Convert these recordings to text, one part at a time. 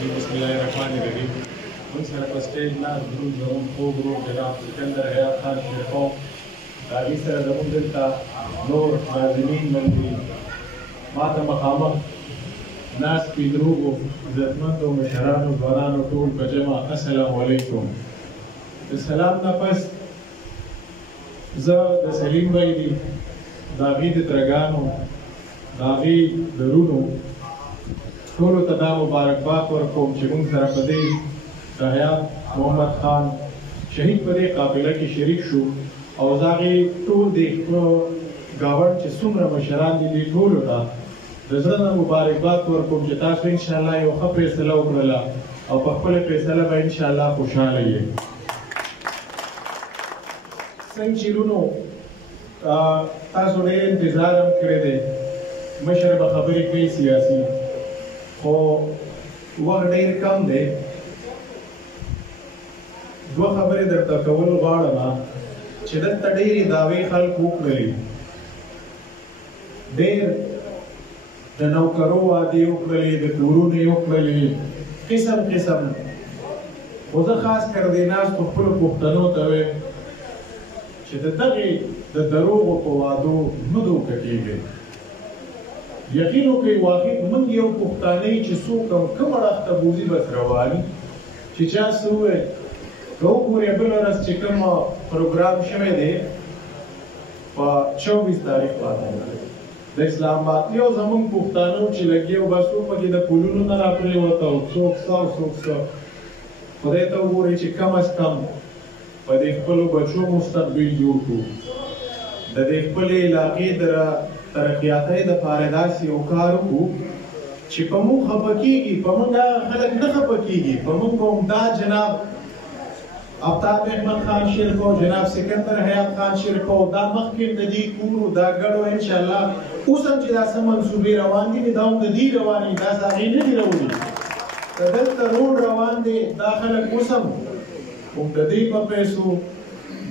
الرجيم بسم الله الرحمن الرحيم. من سره په سټیج ناست دروند زموږ خوږ ورور جناب سکندر حیات خان شیرخوا د هغې سره زموږ دلته نور ناظمین ملګري ما ته مخامخ ناست پي دروغو عزتمندو مشرانو ځوانانو ټول په جمع السلام علیکم. د سلام نه پس زه د سلیم بھائی دي د هغې د ترګانو د هغې د رونو ټولو ته دا مبارکباد ورکوم چې موږ سره په دې د حیات محمد خان شهید په دې قافله کې شریک شو او زه هغې ټول د ګاونډ چې څومره مشران دي دې ټولو ته د زړه نه مبارکباد ورکوم چې تاسو انشاءالله یو ښه فیصله وکړله او په خپله فیصله به انشاءالله خوشحاله یې. څنګه چې رونو تاسو ډېر انتظار هم کړی دی مشر به خبرې کوي سیاسي خو وخت ډېر کم دی. دوه خبرې درته کول غواړم چې دلته ډېرې دعوې خلکو وکړلې، ډېر د نوکرو وعدې وکړلې، د کورونو یې وکړلې، قسم قسم. خو زه خاص کر دې ناستو خپلو پښتنو ته وایم چې د دغې د دروغو په وعدو مه دوکه کېږئ. یقین وکړئ واحد موږ یو پښتانه چې څوک هم کوم اړخ ته بوځي بس روان چې چا څه وویل که وګورئ بله ورځ چې کوم پروګرام شوی دی په 24 تاریخ باندې د اسلام آباد یو زموږ پښتانه چې لګي او بس پکې د پلونو نه راپرېوته او څوک څه او څوک څه. خدای ته وګورئ چې کم از کم په دې خپلو بچو مستقبل جوړ کړو، د دې خپلې علاقې د ترقیاتۍ دپاره داسې یو کار وکړو چې په موږ خفه کېږي، په موږ خلک نه خفه کېږي، په موږ به همدا جناب آفتاب احمد خان شیرخوا، جناب سکندر حیات خان شیرخوا دا مخکې د دې کورو دا ګډو انشاءالله اوس هم چې دا څه منصوبې روان دي دا هم د دې روان دي، دا هغې نه دي راوړي. د دلته روډ روان دی دا خلک اوس هم د دوی په پیسو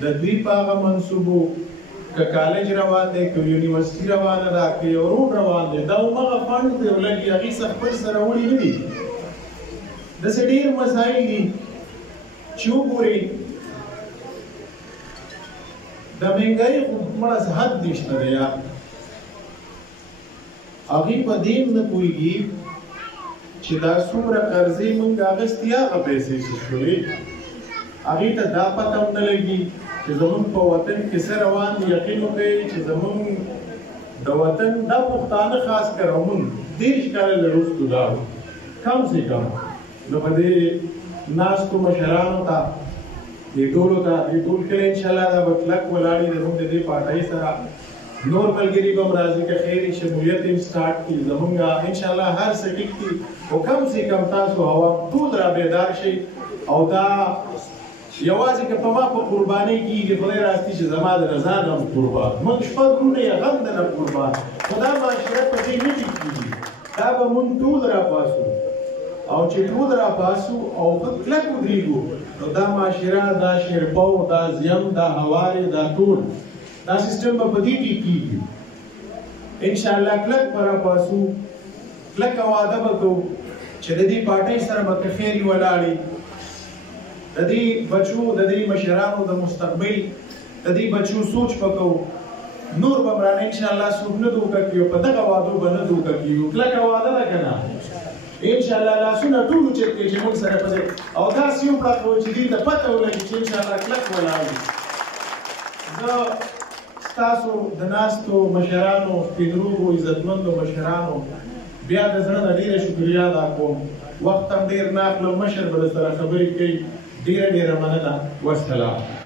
د دوی په هغه منصوبو که کالج روان دی که یونیورسټي روانه ده که یو روډ روان دی دا همغه فنډ دی او لږ هغې څه خپل سره وړي نه دي. داسې ډېر مسایل دي چې وګورئ د مهنګایي خو مړه حد نشته دی یار. هغې په دې هم نه پوهېږي چې دا څومره قرضې موږ اخیستې هغه پیسې چې شولې هغې ته دا پته هم نه لګي چې زموږ په وطن کې څه روان دي. یقین وکړئ چې زموږ د وطن دا پښتانه خاص کر موږ 30 کاله له وروستو لاړو کم سے کم. نو په دې ناستو مشرانو ته دې ټولو ته دې ټول کله انشاءالله دا به کلک ولاړ وي زموږ د دې پارټۍ سره. نور ملګري به هم راځي که خیر یې شمولیت یې سټارټ کړي زموږ انشاءالله هر څه ټیک دي خو کم سے کم تاسو هوا ټول را بیدار شئ او دا یوازې که په ما په قربانۍ کېږي خدای راستي چې زما د رضا نه هم قربان موږ شپږ وروڼه یې غم د نه قربان خو دا معاشره په دې نه ټیک کېږي. دا به موږ ټول راپاسو او چې ټول راپاسو او ښه کلک ودرېږو نو دا معاشره دا شیرپو دا زیم دا هوارې دا ټول دا سیستم به په دې ټیک کېږي انشاءالله. کلک به راپاسو کلکه وعده به کوو چې د دې پارټۍ سره به که خیر ولاړې د دې بچو د دې مشرانو د مستقبل د دې بچو سوچ وکړو. نور به مرانه انشاءالله څوک نه دوکه کړي په دغه وعدو به نه دوکه کړي. کلکه وعده ده که نه انشاءالله لاسونه ټول اوچت کړي چې موږ سره په ځای او داسې وکړه کوو چې دې ته پته ولګي چې انشاءالله کلک ولاړ وي. زه ستاسو د ناستو مشرانو سپینروغو عزتمندو مشرانو بیا د زړه نه ډېره شکریا ادا کوم. وخت هم ډېر نه اخلم، مشر به درسره خبرې کوي. ډېره ډېره مننه. والسلام.